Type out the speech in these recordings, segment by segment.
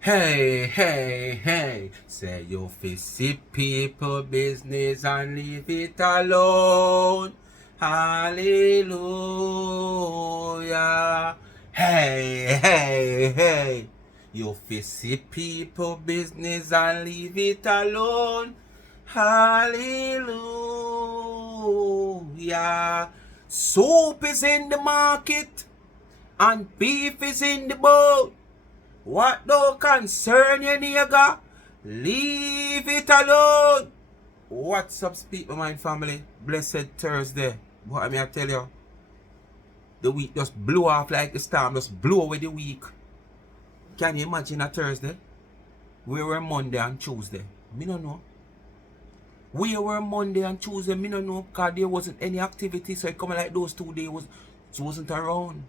Hey, hey, hey, say you fi see people business and leave it alone. Hallelujah. Hey, hey, hey, you fi see people business and leave it alone. Hallelujah. Soup is in the market and beef is in the boat. What don't concern you, nigga? Leave it alone. What's up, Speak My Mind family? Blessed Thursday. What I mean, I tell you, the week just blew off like the storm, just blew away the week. Can you imagine a Thursday? We were Monday and Tuesday. Me no know. We were Monday and Tuesday, me no know, because there wasn't any activity, so it come like those 2 days wasn't around.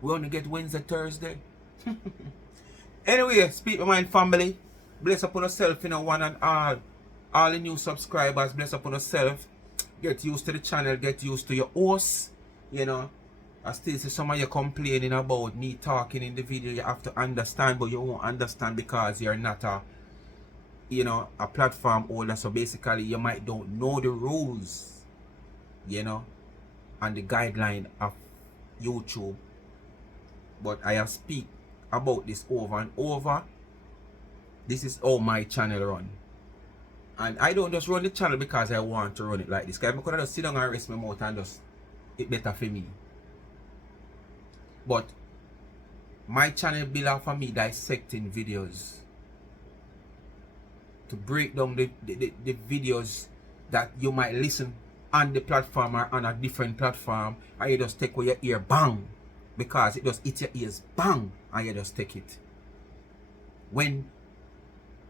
We only get Wednesday, Thursday. Anyway, Speak My Mind family, bless upon yourself, one and all. All the new subscribers, bless upon yourself. Get used to the channel, get used to your host. I still see some of you complaining about me talking in the video. You have to understand, but you won't understand because you're not a platform holder. So basically, you might don't know the rules, and the guideline of YouTube. But I have speak about this over and over. This is how my channel run. And I don't just run the channel because I want to run it like this. Because I could just sit down and rest my mouth and just it better for me. But my channel built off of me dissecting videos. To break down the videos that you might listen on the platform or on a different platform. And you just take away your ear, bang. Because it just hit your ears, bang. And you just take it. When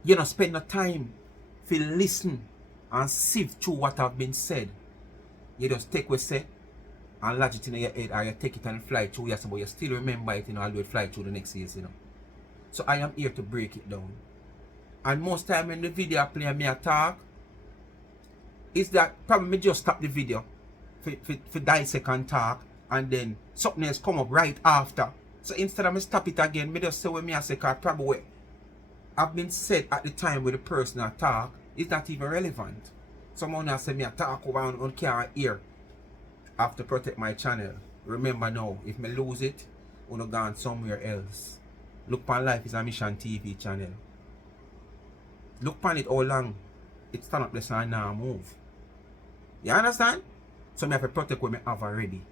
you don't spend the time to listen and sift through what have been said, you just take what say and lodge it in your head, or you take it and fly through but you still remember it, although it fly through the next years, So I am here to break it down. And most time when the video I play and me talk, is that probably me just stop the video for dissect and talk, and then something else come up right after. So instead of me stop it again, me just say what me I say, because probably I've been said at the time with the person I talk is not even relevant. Someone has said me I talk over and can't hear. I have to protect my channel. Remember now, if me lose it, I'm gone gone somewhere else. Look upon Life is a Mission TV channel. Look upon it how long it stand up this and now move. You understand? So I have to protect what I have already.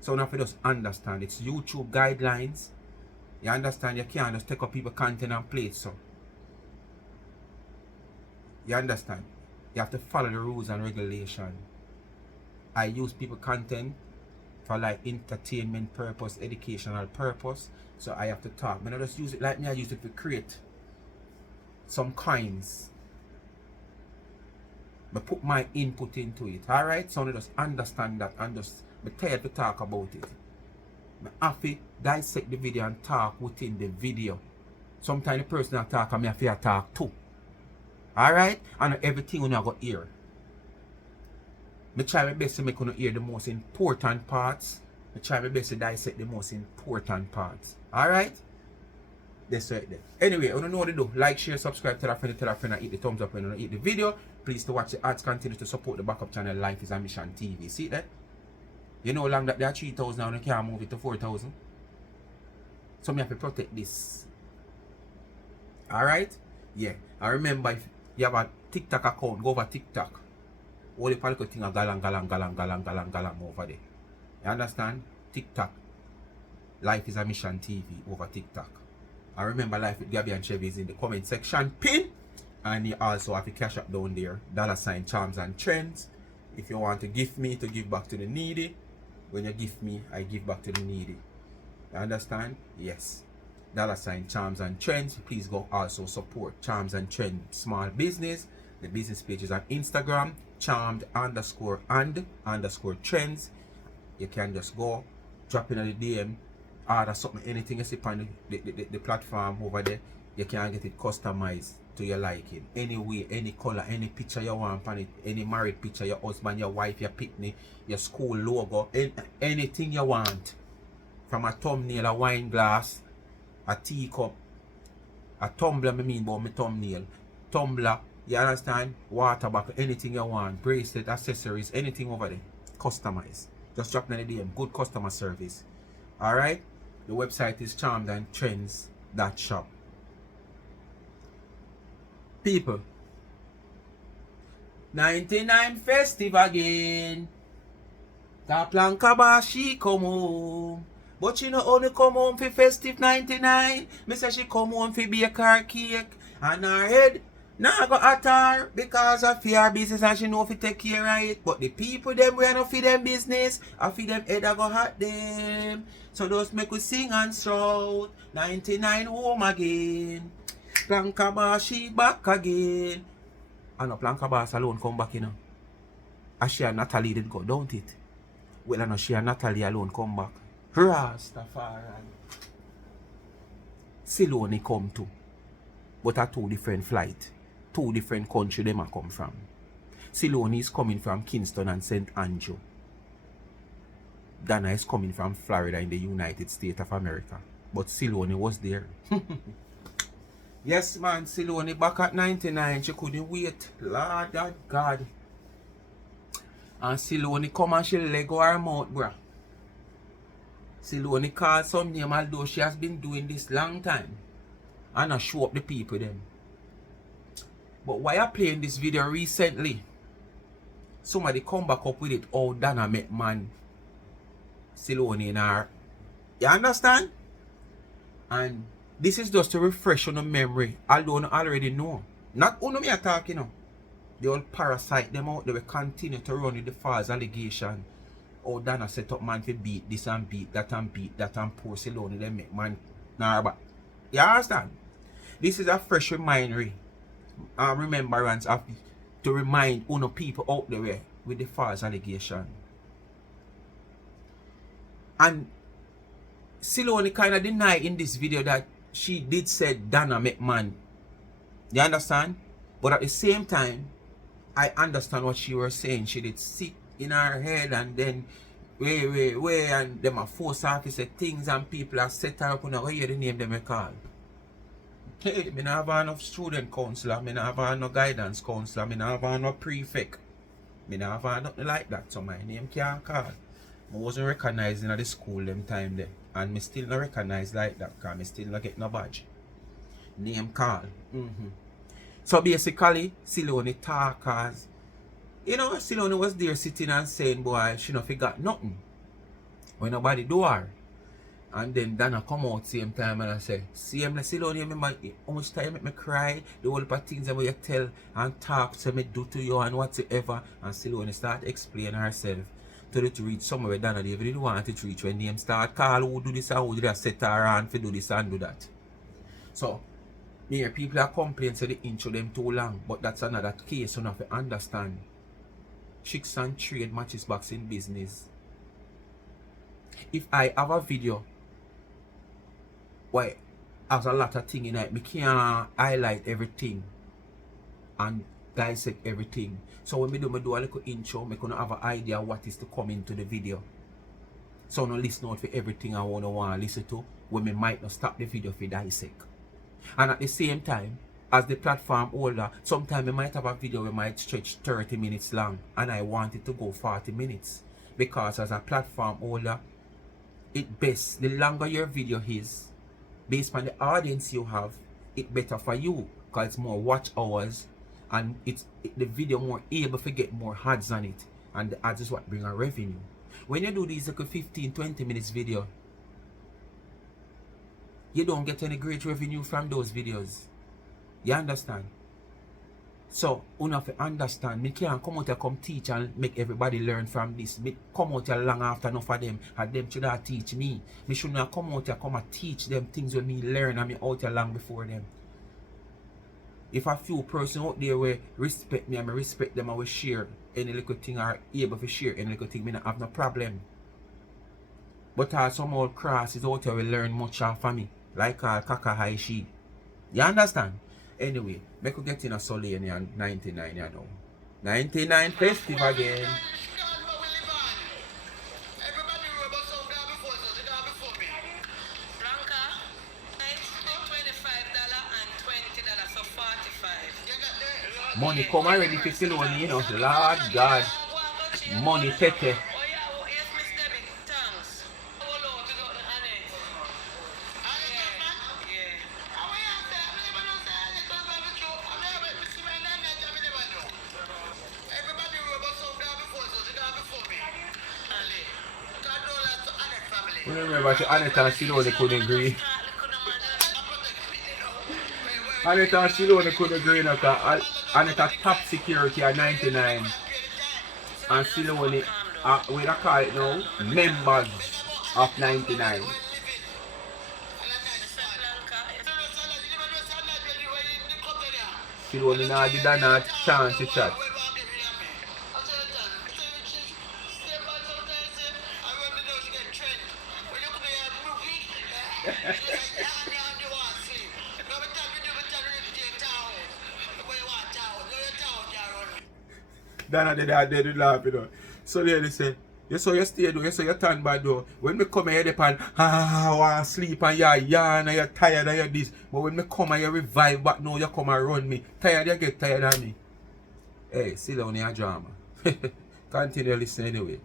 So I have to just understand it's YouTube guidelines. You understand? You can't just take up people content and play it, so. You understand? You have to follow the rules and regulation. I use people content for like entertainment purpose, educational purpose. So I have to talk. I don't just use it like me, I use it to create some coins. But put my input into it. Alright? So I just understand that and just be tired to talk about it. I have to dissect the video and talk within the video. Sometimes the person I talk and I have to talk too. Alright? And everything you go hear. I try my best to make you hear the most important parts. I try my best to dissect the most important parts. Alright? That's right there. Anyway, I don't know what to do. Like, share, subscribe, tell a friend, and hit the thumbs up when you hit the video. Please to watch the ads, continue to support the backup channel Life is a Mission TV. See that? You know how long that they are 3,000 now and you can't move it to 4,000. So me have to protect this. Alright? Yeah. And remember, if you have a TikTok account, go over TikTok. All the political thing are galang over there. You understand? TikTok. Life is a Mission TV over TikTok. And remember, Life with Gabby and Chevy is in the comment section pin. And you also have to cash up down there. $ Charms and Trends. If you want to give me, to give back to the needy. When you give me, I give back to the needy. You understand? Yes. $ Charms and Trends. Please go also support Charms and Trends small business. The business page is on Instagram. Charmed_and_trends. You can just go drop in the DM, order something, anything you see on the platform over there. You can get it customized to your liking. Any way, any color, any picture you want on it, any married picture, your husband, your wife, your picnic, your school logo, anything you want. From a thumbnail, a wine glass, a teacup, A tumbler me mean about my thumbnail. Tumbler, you understand? Water bottle, anything you want. Bracelet, accessories, anything over there. Customize. Just drop in the DM. Good customer service. Alright? The website is charmedandtrends.shop. People, 99 festive again. Taplanka she come home. But she not only come home for festive 99. Me say she come home for bake her cake. And her head now go at her because of her business and she know if take care of it. But the people them we not for them business. I for them head I go hot them. So those make we sing and shout. 99 home again. Planka she back again. And no Planka Boss alone come back, you know. And she and Natalie did go, don't it? Well, I know she and Natalie alone come back. Rastafari. Solanie come too. But a 2 different flight. 2 different country them a come from. Solanie is coming from Kingston and St. Andrew. Donna is coming from Florida in the United States of America. But Solanie was there. Yes, man, Solanie back at 99. She couldn't wait. Lord of God. And Solanie come and she let go her mouth, bruh. Solanie called some name, although she has been doing this long time. And I show up the people them. But why I playing this video recently? Somebody come back up with it. Oh, Donna met man Solanie in her. You understand? And this is just to refresh on the memory. Although I already know. Not only me talking, you know. The old parasite them out. They will continue to run with the false allegation. Oh, Donna set up man to beat this and beat that and beat that and poor Solanie. They make man but you understand? This is a fresh reminder. Remembrance of to remind uno people out there with the false allegation. And Solanie kind of deny in this video that she did say Donna make man. You understand? But at the same time, I understand what she was saying. She did sit in her head and then way and them a force officer things and people are set her up on where you the name them a call. Hey, me not have enough student counselor, me not have no guidance counselor, me not have no prefect. Me not have nothing like that, so my name can't call. I wasn't recognized in the school them time there. And me still not recognized like that because me still not get no badge. Name call. So basically, Solanie talk as, you know, Solanie was there sitting and saying, boy, she not forgot nothing. When nobody do her. And then Donna come out same time and I say, same like Solanie, remember how much time make me cry, the whole of things that you tell and talk to me do to you and whatsoever. And Solanie start explaining herself to reach somewhere Donna they didn't want to reach when them start call who do this and who do that, set her on to do this and do that. So here people are complaining say the intro them too long, but that's another case you have to understand. Chicks and trade matches boxing business. If I have a video why has a lot of things in it, me can't highlight everything and dissect everything. So when me do a little intro, me gonna have an idea what is to come into the video. So no listen out for everything I wanna listen to when me might not stop the video for dissect. And at the same time, as the platform holder, sometimes I might have a video that might stretch 30 minutes long and I want it to go 40 minutes. Because as a platform holder, it best, the longer your video is, based on the audience you have, it better for you because it's more watch hours and the video more able to get more ads on it, and the ads is what bring a revenue. When you do these like 15-20 minutes video, you don't get any great revenue from those videos. You understand? So you have to understand, me can't come out and come teach and make everybody learn from this. Me come out here long after enough of them and them should have teach me. Me should not come out here come and teach them things when me learn and me out here long before them. If a few person out there will respect me and me respect them, I will share any little thing or able to share any little thing, me not have no problem. But some old crosses out here will learn much off of me. Like Kaka High She. You understand? Anyway, we could get in a Solanie and 99, you know. 99 festive again. Money come already for Solanie, you know. Lord God. Money tete. I remember Annette and Solanie couldn't agree. Annette and Solanie couldn't agree because Annette top security at 99 and Solanie, we don't call it now, members of 99. Solanie now did not chance to chat. Donna did that, they did laugh, you know. So they say, you saw you stay though, you saw you turn bad though. When me come here, they pan, I want to sleep and you're yarn and you're tired and you're this. But when me come and you revive back now, you come and run me. Tired, you get tired of me. Hey, sit down in your drama. Continue listening anyway.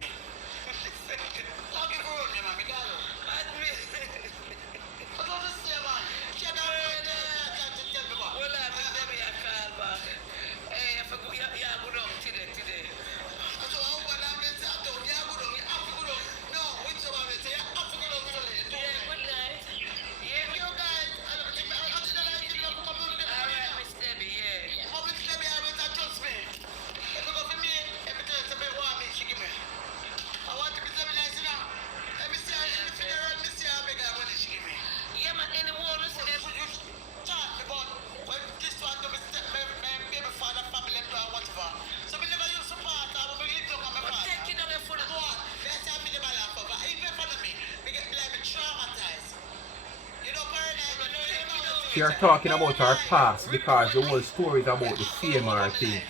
She are talking about her past because the whole story is about the same her thing.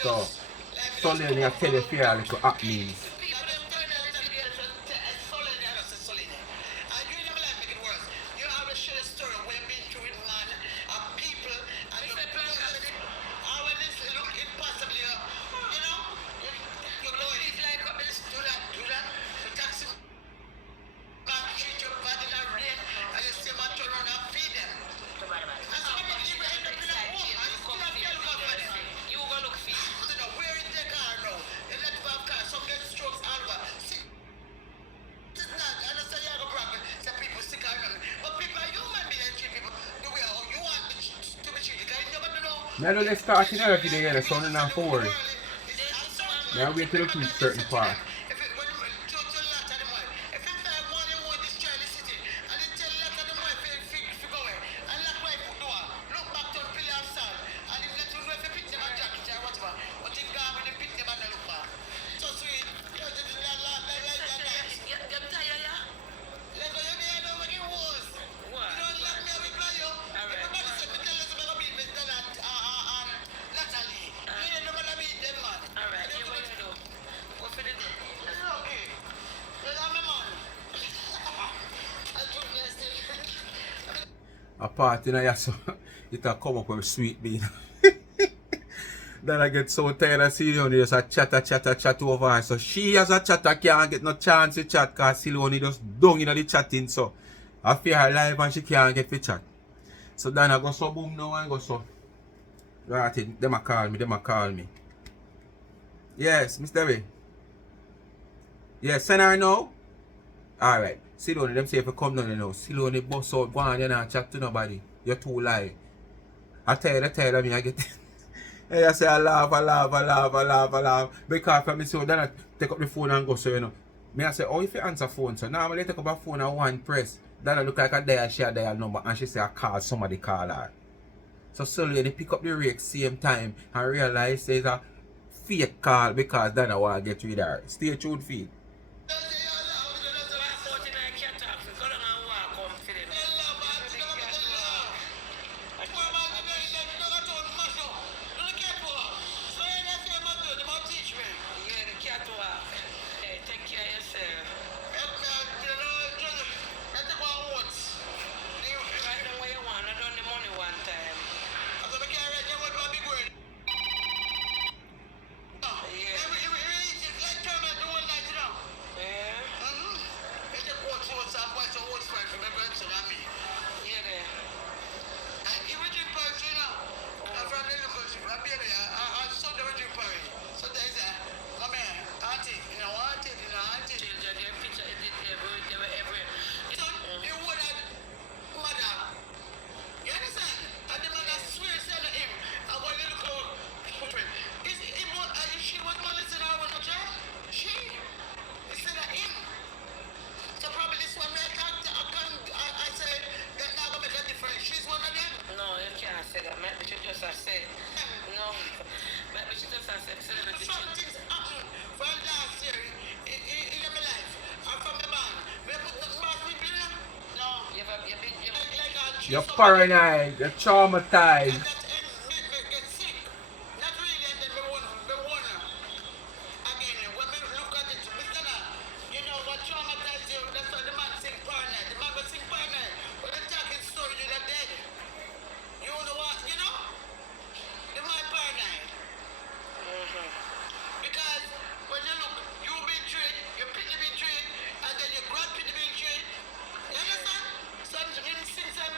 So, Solanie I tell you for your little happenings. Now they're starting every day and it's only not forward. Now we have to reach certain part. A party now, yeah, so it'll come up with sweet bean. Then I get so tired of Solanie just a chat over her. So she as a chatter can't get no chance to chat because Solanie just down in the chatting. So I feel her live and she can't get to chat. So Donna go so boom now and go so. Right, them a call me. Yes, Miss Debbie. Yes, send her now. Alright. Solanie, them say if you come down now, Solanie bust out, go on, you not chat to nobody. You're too lie. I tell you, me, I get I say I laugh. Because for me, so then I take up the phone and go, so you know. Me I say, oh, if you answer phone, so now I take up a phone and one press. Then I look like a dial, she a dial number, and she say I call somebody call her. So slowly they pick up the rake same time and realize say it's a fake call because then I want to get rid of her. Stay tuned feed. No, but she just has celebrity. Some things happen from last year in my life. I'm from the band. We put the mask people in. No, you've been like You're paranoid, you're traumatized. and that ends me get sick. Not really, and then we wanna. Again, when we look at it, Mr. You know what traumatized you? That's why the man sing paranoid. The man will sing paranoid. But the talking story, you're dead. You know what? You know? The man paranoid. Because when you look, you betrayed, your pity betrayed, and then your grandpity betrayed. You understand? Some him sing some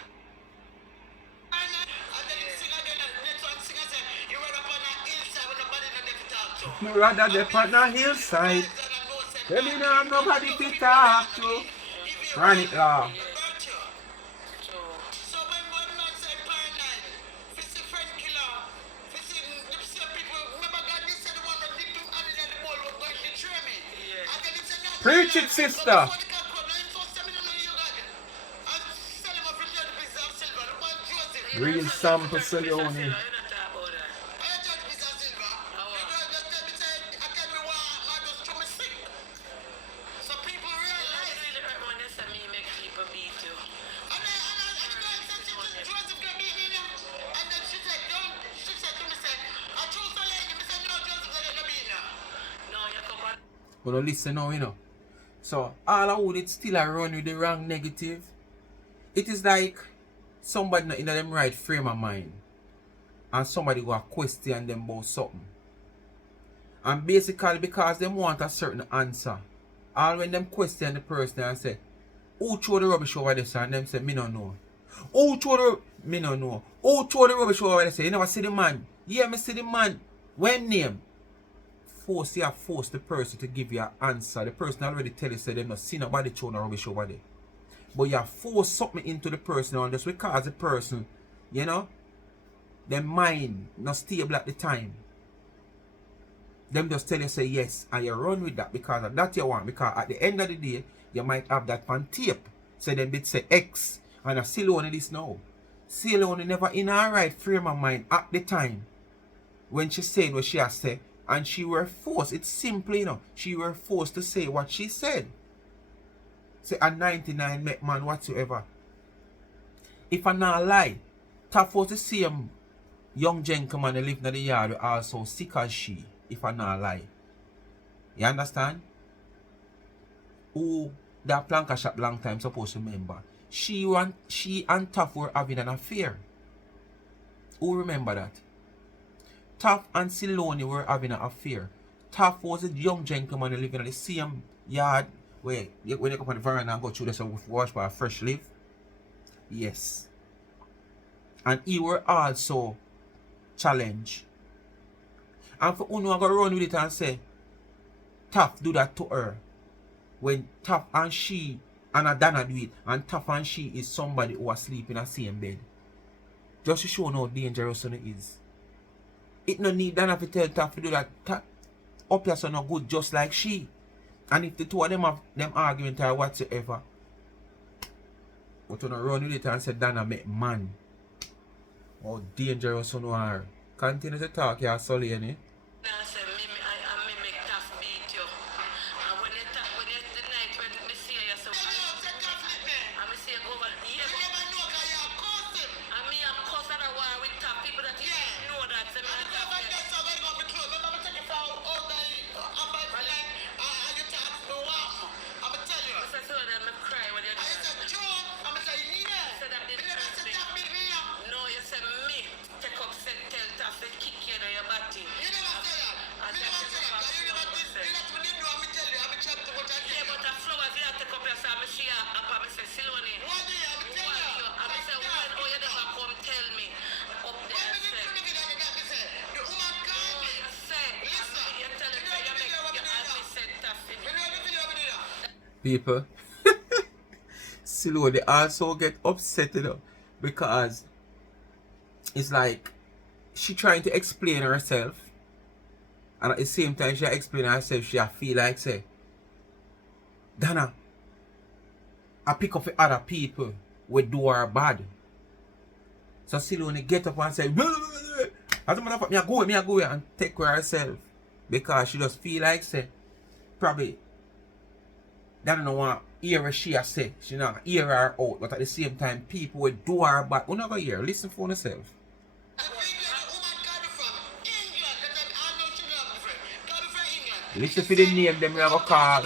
paranoid, and then him sing again, and next one sing and say, you were up on a hillside with nobody no there to talk to. Me rather the on a hillside. Tell me now nobody to talk to. Run it law. So when one man say paranoid, if it's a friend killer, if it's the people, remember God, this is the one that nipped him under the ball was going to betray me. And then it's another Preach it, sister. Real sample Solanie. So people realize really hurt when they say me make people beat you. And then Joseph got beat me, and then she said to me, I chose Solanie. I said, no, Joseph got beat now. No, you come on. But don't listen now, you know. So all I would, it's still a run with the wrong negative. It is like somebody not in them right frame of mind, and somebody go a question them about something. And basically because them want a certain answer. All when them question the person and say, who throw the rubbish over there? And them say, me no know. Who throw the me no know. Who throw the rubbish over there? Say, you never see the man. Yeah, me see the man. When name? Force the person to give you an answer. The person already tell you say them not see nobody throw the rubbish over there. But you force something into the person and just because the person, you know, their mind not stable at the time. Them just tell you say yes and you run with that because of that you want. Because at the end of the day, you might have that on tape. So them bit say X and I still only this now. Solanie never in her right frame of mind at the time when she said what she has said, and she were forced. It's simple, you know. She were forced to say what she said. Say a 99 make man whatsoever. If I not lie, Taff was the same young gentleman that lived in the yard also sick as she. If I not lie. You understand? Who that planka shop long time supposed to remember. She and Taff were having an affair. Who remember that? Taff and Solanie were having an affair. Taff was a young gentleman living in the same yard where when you come on the veranda and go through this with wash by a fresh leaf. Yes. And he were also challenged. And for Uno I go run with it and say, Taff do that to her. When Taff and she and a Donna do it, and Taff and she is somebody who are sleeping in the same bed. Just to show how dangerous it is. It no need Donna to tell Taff to do that. Taff up here so no good just like she. And if the two of them have them argument or whatsoever, but you run with it and say Donna make man. How dangerous you are. Continue to talk, yeah, Solanie. I make Taff beat you. And when you the night when me see you so and me see you go over here. You never know because you cuss him. And me am cuss and I war with Taff people that know that. So me and that's how we're going to be close. Remember take it out all day and by like and you talk to the warm. I'm going to tell you. I said so that me cry when you do that. I said Joe, I'm going to say yeah. You said that didn't hurt me. No, you said me. Take up set tell Taff to kick you in your body. You never say that. You never say that. You never did that when you do. I'm tell you. I'm trying to what I tell you. Yeah, but the flowers you have to take up your son. I see you up and I say Solanie. What do you? I'm tell you. I say when oh you never come tell me up there. I say. The woman called me. You say. Listen. You tell him you make your army set Taff in. People. Solanie also get upset, you know, because it's like she trying to explain herself, and at the same time she explain herself, she feel like say, Donna, I pick up for other people with do her bad. So Solanie get up and say, As a matter of fact, me I go and take care of herself. Because she just feel like say, probably, they don't want to hear what she has say. She not hear her out. But at the same time, people will do her back. We're not going to hear. Listen for yourself. Listen for the name them we are going to call.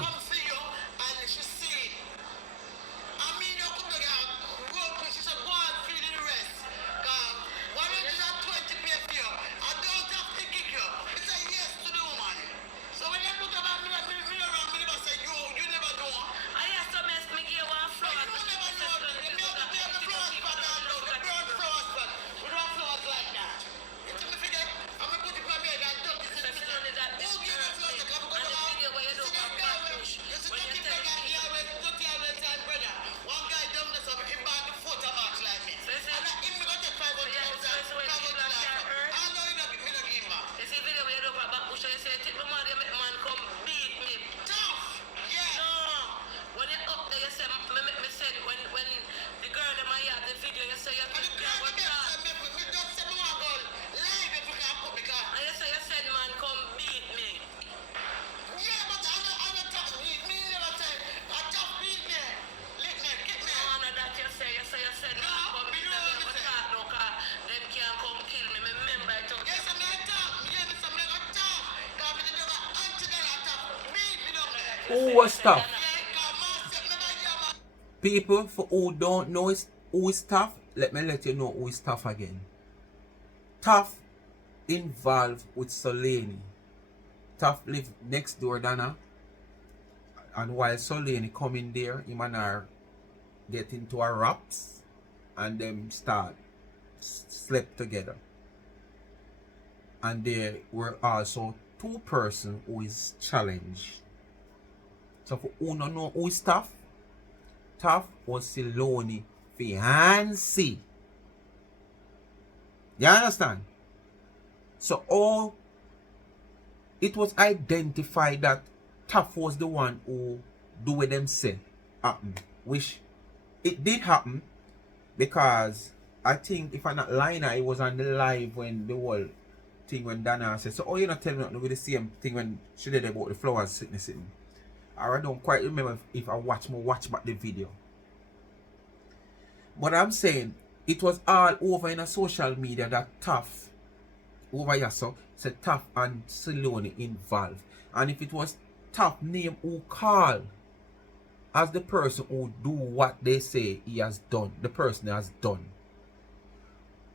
Who was tough? People for who don't know who is tough, let me let you know who is tough again. Tough involved with Solanie. Tough live next door Donna. And while Solanie come in there, him and her get into a raps and them start slept together. And there were also two persons who is challenged. So for who don't know who is tough, tough was Solanie fiancé. You understand? So all it was identified that Tough was the one who do what them say happen. Which it did happen because I think if I'm not lying, it was on the live when the whole thing when Donna said, so you're not telling me nothing with the same thing when she did about the flowers sickness. I don't quite remember if I watch back the video. But I'm saying it was all over in a social media that Tough over here so said Tough and Solanie involved. And if it was Tough name who call as the person who do what they say he has done, the person has done,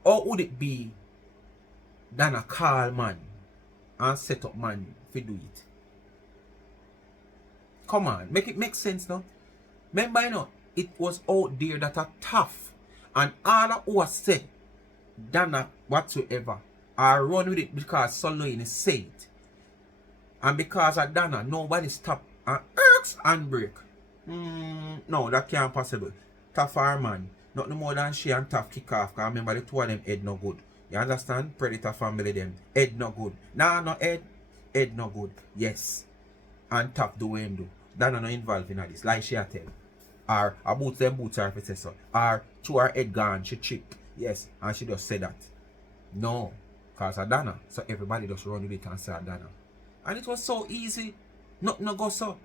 or would it be Donna call man and set up man to do it? Come on, make it make sense now. Remember, you know, it was out there that are Tough and all that was said, Donna whatsoever, I run with it because Solanie said it. And because of Donna, nobody stop and irks and break. No, that can't possible. Tough our man, not no more than she and Tough kick off. Because remember the two of them head no good. You understand? Predator family them. Head no good. Nah, no head. Head no good. Yes. And Tough do what him do. Donna no involved in this. Like she a tell. Or her boots them boots her so. Or through her head gone, she trick. Yes. And she just said that. No. Because of Donna. So everybody just run with it and say Donna. And it was so easy. Nothing no go so.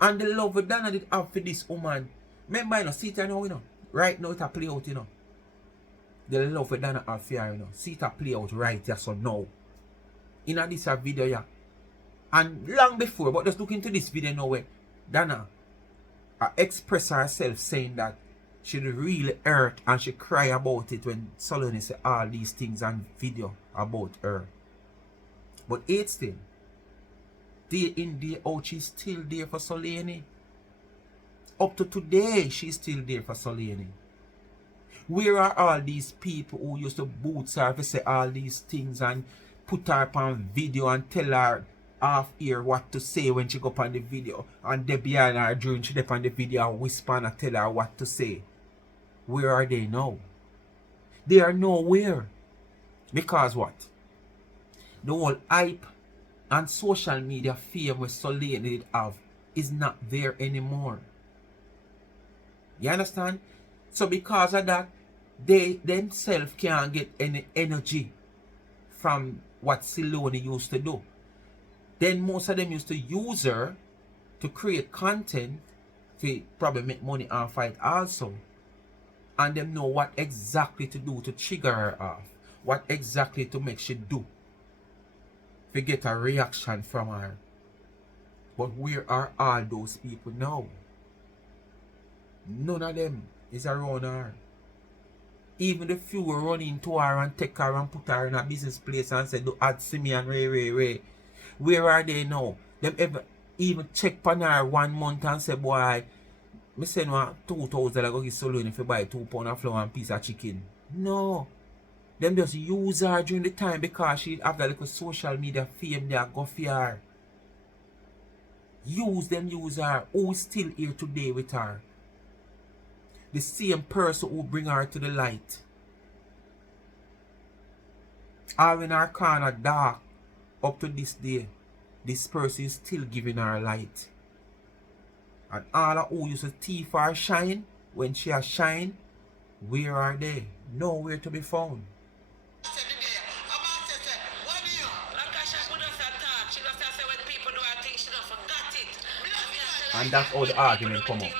And the love that Donna did have for this woman. Remember, you know, see it now, you know. Right now it a play out, you know. The love that Donna have for her, you know. See it a play out right here, so now. In this video, yeah. And long before, but just look into this video now where Donna express herself saying that she really hurt and she cry about it when Solanie say all these things on video about her. But it's still. Day in, day out, she's still there for Solanie. Up to today, she's still there for Solanie. Where are all these people who used to boots her to say all these things and put her up on video and tell her half ear what to say when she go up on the video? And they behind her during she up on the video and whisper and tell her what to say. Where are they now? They are nowhere. Because what? The whole hype and social media fame where Solanie did have is not there anymore. You understand? So because of that, they themselves can't get any energy from what Solanie used to do. Then most of them used to use her to create content to probably make money off it also. And them know what exactly to do to trigger her off. What exactly to make she do. To get a reaction from her. But where are all those people now? None of them is around her. Even the few who run into her and take her and put her in a business place and say, do add to me and Ray. Where are they now? Them ever even check on her 1 month and say, boy, me send one $2,000 go give Solanie if you buy 2 pounds of flour and piece of chicken. No. Them just use her during the time because she have that little social media fame there go for her. Use her. Who is still here today with her? The same person who bring her to the light. Or in her corner dark up to this day, this person is still giving her light. And all of who used to thief her shine, when she has shine, where are they? Nowhere to be found. And that's how the argument come up.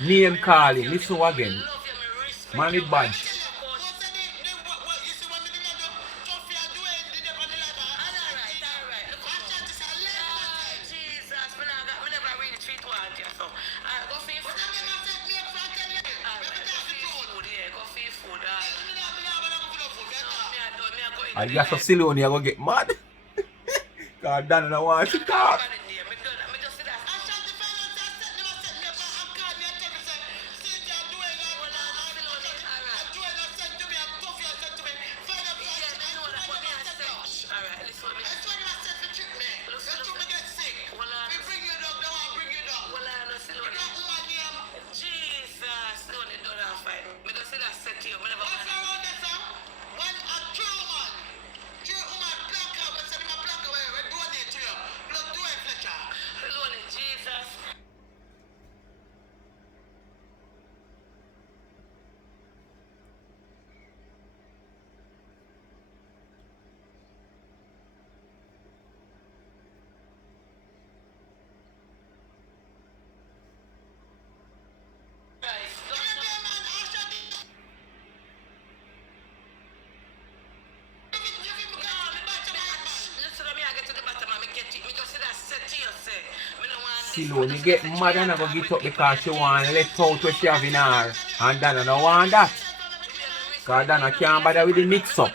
Name calling, listen again. Man with badge. I guess for Solanie I go get mad. Cause Donna don't want to talk. Solanie get mad and I go get up because she want to let out what she have in her. And Donna don't want that. Because Donna can't bother with the mix up.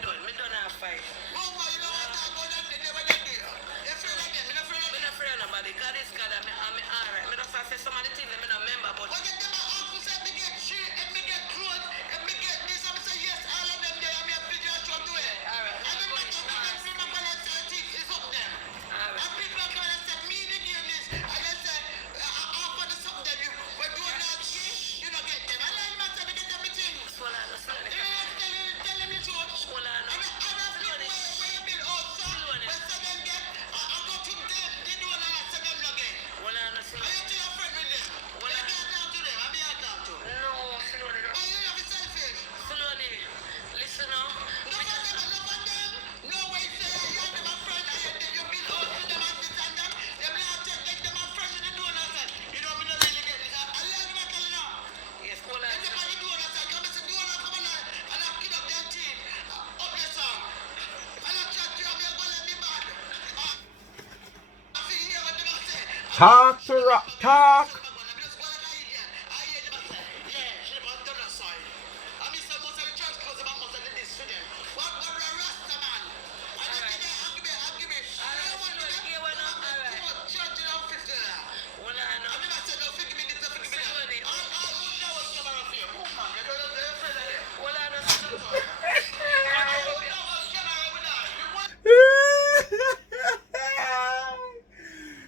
Talk to rock, talk.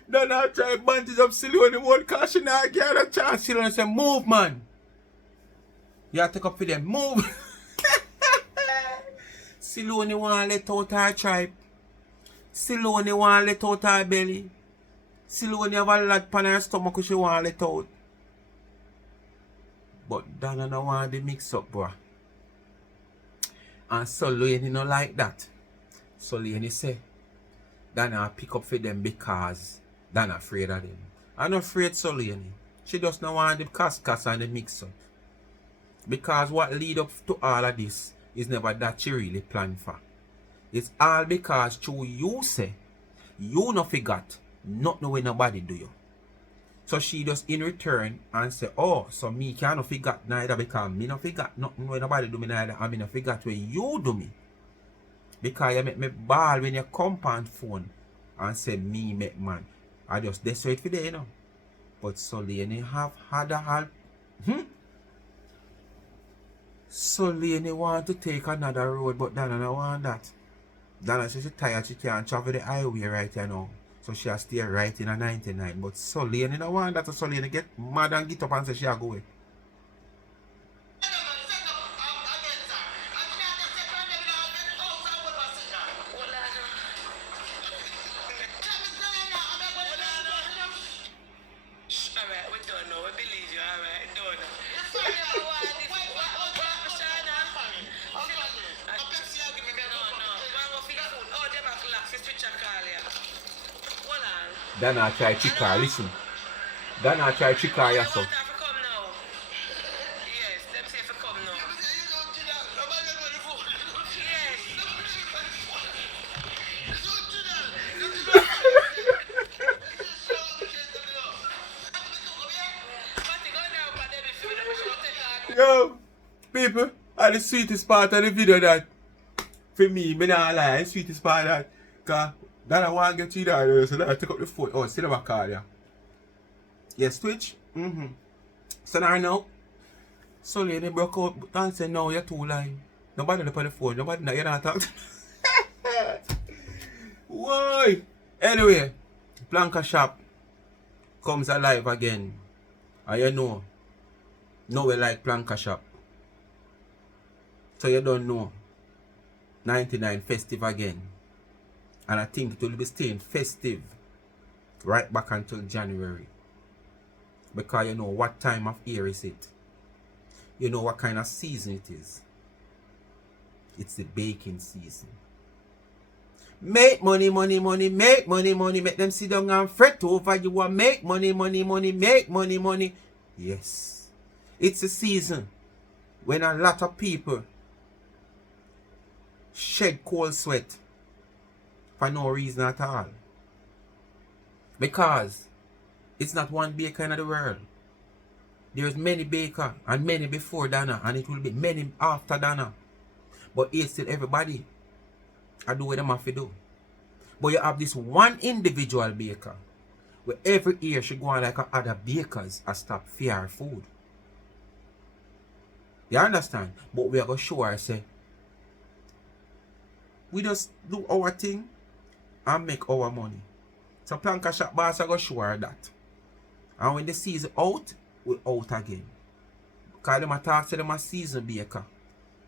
Donna try bunches up Solanie one cause she not get a chance. Solanie say, move man. You have to take up for them. Move. Solanie want to let out her tribe. Solanie want to let out her belly. Solanie have a lot on her stomach because she want to let out. But Donna don't want the mix up, bro. And Solanie not like that. Solanie say, Donna pick up for them because Donna afraid of them. I'm not afraid Solanie. She just not want the cascas and the mix up. Because what lead up to all of this is never that she really planned for. It's all because through you say, you no forgot, not know when nobody do you. So she just in return and say, oh, so me can't forget neither because me no forgot nothing when nobody do me neither and me no forgot when you do me. Because you make me ball when you come on phone and say me make man. I just desperate for that, you know. But Solanie have had a halt. Solanie want to take another road, but Donna don't want that. Donna says she's tired, she can't travel the highway right now. So she has to stay right in a 99. But Solanie don't want that, so Solanie get mad and get up and say she'll go away. Donna try trick her, listen. Donna try trick her yourself. Yes, them say for come now. Yo, people, are the sweetest part of the video that, for me not lie, the sweetest part that, because Donna want to get you there, so I take up the phone. Oh, see the back call, yeah. Yes, Twitch? So now, Solanie broke out and said, no, you're too lying. Nobody on the phone, nobody, you're not talking. Why? Anyway, Planka Shop comes alive again. And you know, now we like Planka Shop. So you don't know. 99 festive again. And I think it will be staying festive right back until January. Because you know what time of year is it. You know what kind of season it is. It's the baking season. Make money, money, money, make money, money. Make them sit down and fret over you. Want make money, money, money, make money, money. Yes. It's a season when a lot of people shed cold sweat for no reason at all. Because it's not one baker in the world. There's many bakers and many before Donna, and it will be many after Donna. But it's still everybody. I do what them have to do. But you have this one individual baker where every year she go on like other bakers and stop fear food. You understand? But we are going to show her say, we just do our thing and make our money. So Planka Shop boss are going to show her that. And when the season out, we out again. Because them talk to them a season baker.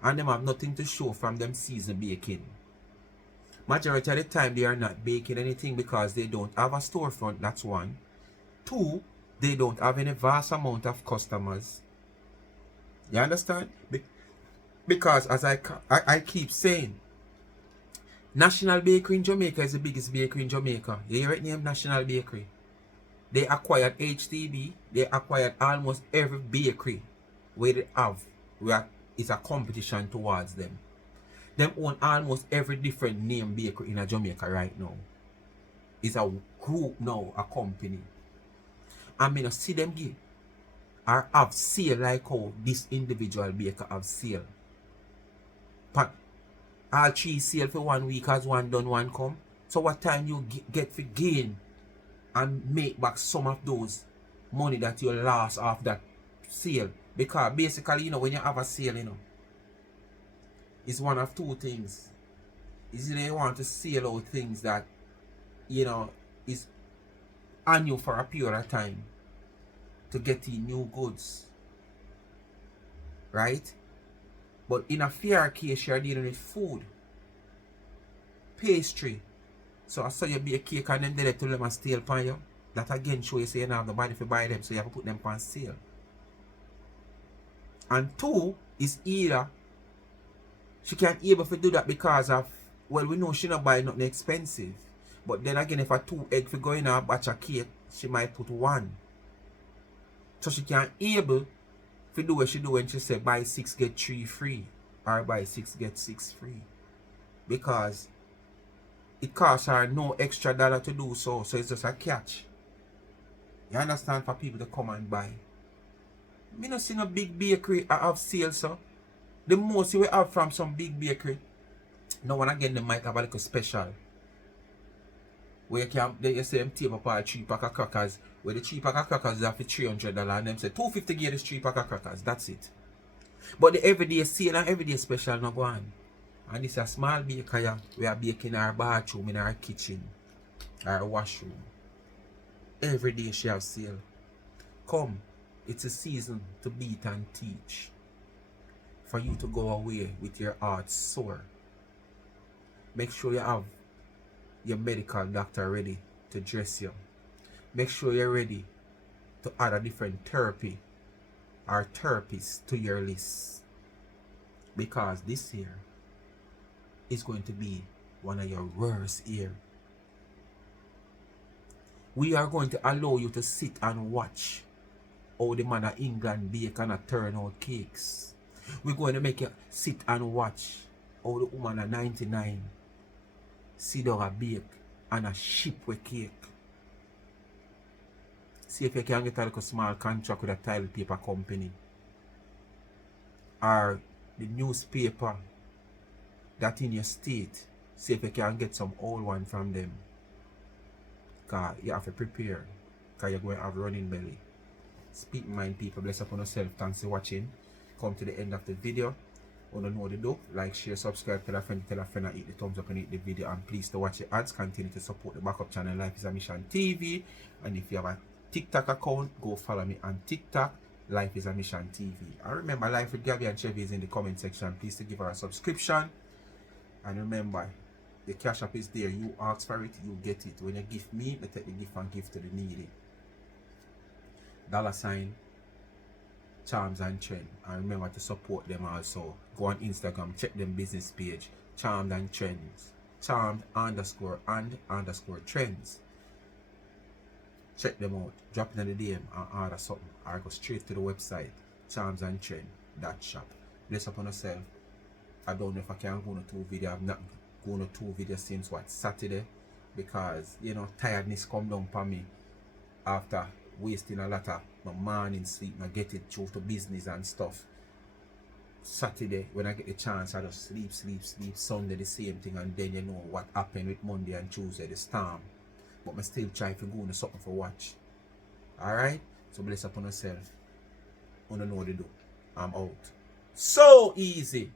And them have nothing to show from them season baking. Majority of the time they are not baking anything because they don't have a storefront, that's one. Two, they don't have any vast amount of customers. You understand? Because as I keep saying, National Bakery in Jamaica is the biggest bakery in Jamaica. You hear it name National Bakery. They acquired HTB. They acquired almost every bakery where they have, where it's a competition towards them. Them own almost every different name bakery in Jamaica right now. It's a group now, a company. And me no see them give or have sale like how this individual baker have sale. But all 3 sale for 1 week as one done, one come. So what time you get for gain and make back some of those money that you lost off that sale? Because basically, when you have a sale, it's one of 2 things. Is either you want to sell out things that, is on you for a period of time to get in new goods. Right? But in a fair case, you're dealing with food, pastry. So I saw you be a cake and them there to them and steal upon you. That again show you say you don't have the money to buy them, so you have to put them on sale. And 2 is either she can't able to do that because of, well, we know she not buy nothing expensive. But then again, if a 2 egg for going in a batch of cake, she might put 1. So she can't able to do what she do when she say buy 6 get 3 free or buy 6 get 6 free. Because it costs her no extra dollar to do so. So it's just a catch. You understand, for people to come and buy. Me not see no big bakery have sales, so. The most you will have from some big bakery. Now and again, they might have a little special. Where you say them tape up a 3 pack of crackers. Where the 3 pack of crackers is for $300 and them say $250 get this 3 pack of crackers. That's it. But the everyday sale and everyday special no go on. And this is a small bakery. We are baking in our bathroom, in our kitchen, our washroom. Every day she have sale. Come, it's a season to beat and teach. For you to go away with your heart sore. Make sure you have your medical doctor ready to dress you. Make sure you're ready to add a different therapy or therapist to your list. Because this year is going to be one of your worst years. We are going to allow you to sit and watch how the man of England bake and turn out cakes. We're going to make you sit and watch how the woman of 99 sit down a bake and a ship with cake. See if you can get a little small contract with a tile paper company. Or the newspaper that in your state. See if you can get some old one from them. Because you have to prepare. Because you're going to have running belly. Speak mind, people. Bless upon yourself. Thanks for watching. Come to the end of the video. Want to know the do? Like, share, subscribe, tell a friend, and hit the thumbs up and hit the video. And please to watch the ads. Continue to support the backup channel Life is a Mission TV. And if you have a TikTok account, go follow me on TikTok. Life is a Mission TV. And remember, Life with Gabby and Chevy is in the comment section. Please to give her a subscription. And remember, the cash app is there. You ask for it, you get it. When you give me, I take the gift and give to the needy. $, Charms and Trend. And remember to support them also. Go on Instagram, check them business page. Charmed and Trends. Charmed _and_ trends. Check them out. Drop it in the DM and order something. Or go straight to the website. charmsandtrend.shop. Bless upon yourself. I don't know if I can go on 2 videos. I'm not going on 2 videos since Saturday. Because, tiredness come down for me. After wasting a lot of my morning sleep. I get it through to business and stuff. Saturday, when I get the chance, I just sleep. Sunday, the same thing. And then you know what happened with Monday and Tuesday, the storm. But I still try to go on something for watch. Alright? So bless upon yourself. You know what to do. I'm out. So easy.